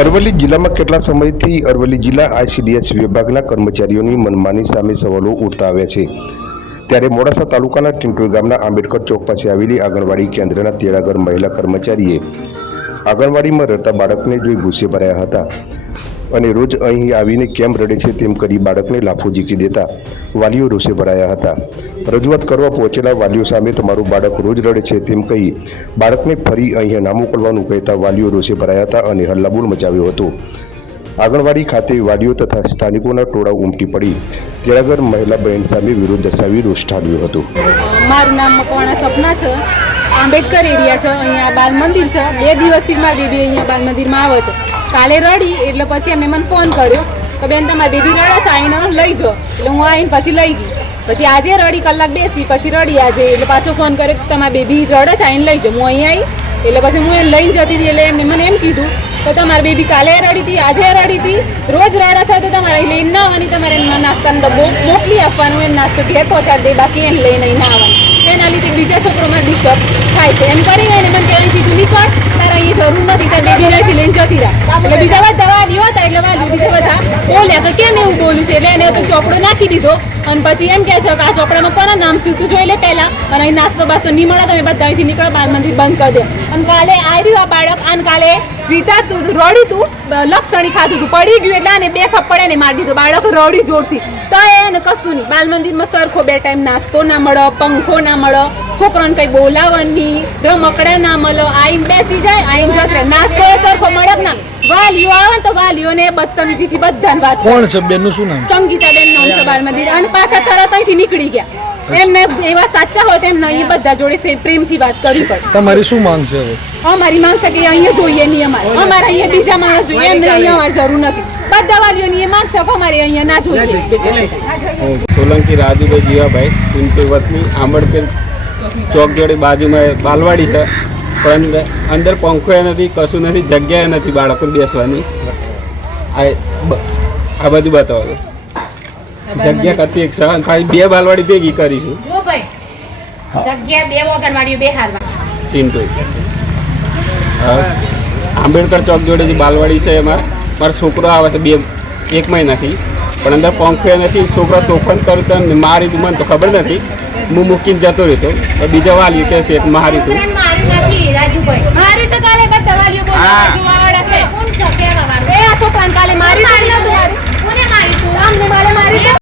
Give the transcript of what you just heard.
અરવલ્લી જિલ્લામાં કેટલા સમયથી અરવલ્લી જિલ્લા આઈસીડીએસ વિભાગના કર્મચારીઓની મનમાની સામે સવાલો ઉઠતા આવ્યા છે? ત્યારે મોડાસા તાલુકાના ટિંટોઈ ગામના આંબેડકર ચોક પાસે આવેલી આંગણવાડી કેન્દ્રના તેડાગર મહિલા કર્મચારીએ આંગણવાડીમાં રડતા બાળકને જોઈ ગુસ્સે ભરાયા હતા. અને રોજ અહીં આવીને કેમ રડે છે તેમ કરી બાળકને લાફો ઝીકી દેતા વાલીઓ રોષે ભરાયા હતા. રજૂઆત કરવા પહોંચેલા વાલીઓ સામે તમારું બાળક રોજ રડે છે તેમ કહી બાળકને ફરી અહીંયા ના મોકલવાનું કહેતા વાલીઓ રોષે ભરાયા હતા અને હલ્લાબોલ મચાવ્યો હતો. આંગણવાડી ખાતે વાલીઓ તથા સ્થાનિકોના ટોળા ઉમટી પડી. તેરાગર મહિલા બહેન સામે વિરોધ દર્શાવી રોષ ઠાલ્યો હતો. મારું નામ મકવાણા સપના છે. આંબેડકર એરિયા છે. અહીંયા બાલ મંદિર છે. બે દિવસથી મારી બેબી અહીંયા બાલ મંદિરમાં આવે છે. કાલે રડી, એટલે પછી એમને મને ફોન કર્યો કે બેન તમારે બેબી રડે છે આવીને લઈ જાઓ એટલે હું આવીને પછી લઈ ગઈ. પછી આજે રડી, કલાક બેસી, પછી રડી આજે. એટલે પાછો ફોન કર્યો કે તમારે બેબી રડે છે આવીને લઈ જો. હું અહીં આવી એટલે પછી હું એને લઈને જતી હતી, એટલે એમને મને એમ કીધું તો તમારી બેબી કાલે રડી હતી, આજે રડી હતી. રોજ રડે છે, તો તમારે લઈને ના આવવાની, તમારે નાસ્તાનો ડબ્બો મોકલી આપવાનું એને નાસ્તો ઘેર પહોંચાડી દે, બાકી એને લઈને ના આવવાનું. એના લીધે બીજા છોકરોમાં ડિસ્ટર્બ થાય છે. એમ કરીને એને મને કહેવાય કીધું નીકળ તારે જરૂર નથી તારે બેબી નથી લઈને જતી રહ્યા એટલે બીજા બધા વાલીઓ હતા એટલે વાલીઓ બીજા બધા બોલ્યા તો કેમ એવું બોલું છે? એટલે એને તો ચોપડો નાખી દીધો. અને પછી એમ કહે છે કે આ ચોપડામાં કોના નામ છે? તું જોઈ લે પહેલા. અને અહીં નાસ્તો બાસ્તો નહીં મળે, તમે બધા અહીંથી નીકળો બાલ મંદિર બંધ કરી દે. અને કાલે આવ્યું આ બાળક. અને કાલે રીતા તું રડ્યું તું લપસણી ખાધું તું. પડી ગયું એટલે આને બે થપ્પડે ને મારી દીધું. બાળક રડી જોરથી. તો એને કશું નહીં. બાલ મંદિરમાં સરખો બે ટાઈમ નાસ્તો ના મળો, પંખો ના મળો, છોકરાને કંઈ બોલાવવાની રમકડા ના મળો આઈને નાસ્તો સરખો મળે ના વાલીઓ આવે ને તો વાલીઓને બદતમીજીથી બધાને વાત. કોણ છે બેનનું શું નામ? સંગીતાબેન નામ છે બાલ મંદિર અને પાછા તરત અહીંથી નીકળી ગયા. એમને એવા સાચા હોય તો એમને અહીં બધા જોડે પ્રેમથી વાત કરવી પડે. તમારી શું માંગ છે હવે? અમારી માંગ છે કે અહીંયા જોઈએ નહીં અમારે. અમારે અહીંયા બીજા માણસ જોઈએ એમને અહીંયા અમારે જરૂર નથી. બધા વાલીઓની એ માંગ છે કે અમારે અહીંયા ના જોઈએ. સોલંકી રાજુભાઈ જીવાભાઈ પિંટુ વતની આંબેડકર ચોક જોડે બાજુમાં બાલવાડી છે. પણ અંદર- પંખો નથી કશું નથી જગ્યાએ નથી બાળકો બેસવાની. આ બધું બતાવો. જગ્યા કતી એક અને ખાલી બે બાલવાડી ભેગી કરીશું. જગ્યા બે પિંટુ આંબેડકર ચોક જોડે જે બાલવાડી છે એમાં મારો છોકરો આવે છે બે એક મહિનાથી. પણ અંદર પંખો નથી છોકરો તોફાન કરતો તો મારી તું મને તો ખબર નથી. હું મૂકીને જતો રહેતો. બીજા વાલી કહેશે છે મારી તું માર્યું નથી રાજુભાઈ મારી છે કાલે બધા વાલીઓ બોલે હા.